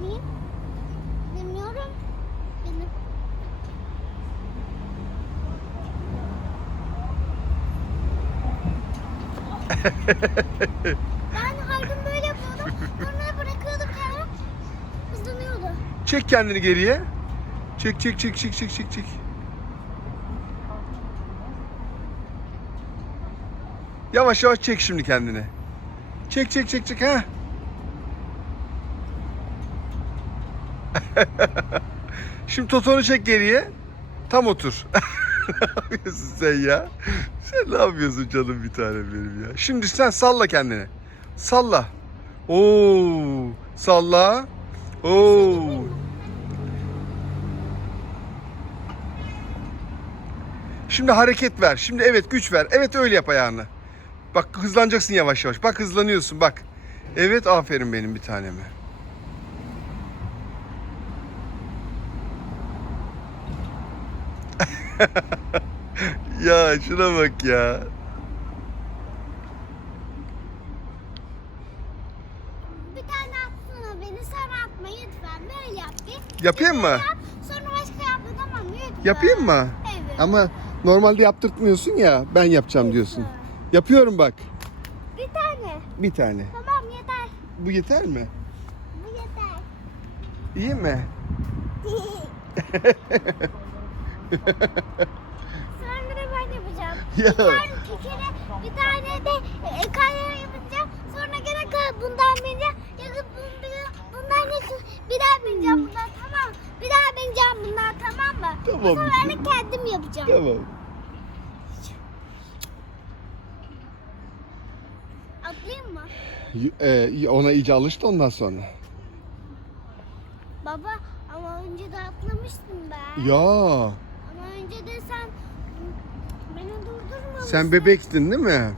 bineyim? Bilmiyorum. Benim. ben her gün böyle yapıyordum. Sonra bırakıyordum kendimi. Hızlanıyordu. Çek kendini geriye. Çek çek çek çek çek çek çek. Yavaş yavaş çek şimdi kendini. Çek çek çek çek ha. şimdi Toton'u çek geriye. Tam otur. ne yapıyorsun sen ya? Sen ne yapıyorsun canım bir tane benim ya? Şimdi sen salla kendini. Salla. Oo, salla. Oo. Şimdi hareket ver. Şimdi evet güç ver. Evet öyle yap ayağını. Bak hızlanacaksın yavaş yavaş. Bak hızlanıyorsun bak. Evet aferin benim bir taneme. ya şuna bak ya. Bir tane atsana beni atma lütfen. Böyle yap bir. Yapayım mı? Yap, sonra başka yapma tamam? Lütfen. Yapayım mı? Evet. Ama normalde yaptırtmıyorsun ya. Ben yapacağım diyorsun. Yapıyorum bak. Bir tane. Bir tane. Tamam yeter. Bu yeter mi? Bu yeter. İyi mi? sonra da ben yapacağım. Ya. Bir tane bir kere bir tane de e, kayar yapacağım. Sonra gene kay bundan bineceğim. Ya bundan, bundan ne bir daha bineceğim bundan tamam. Bir daha bineceğim bundan tamam mı? Tamam. Bu sefer de kendim yapacağım. Tamam. Atlayayım mı? Y- e, ona iyice alıştı ondan sonra. Baba ama önce de atlamıştım ben. Ya Ama önce de sen beni durdurmamıştın. Sen bebektin değil mi?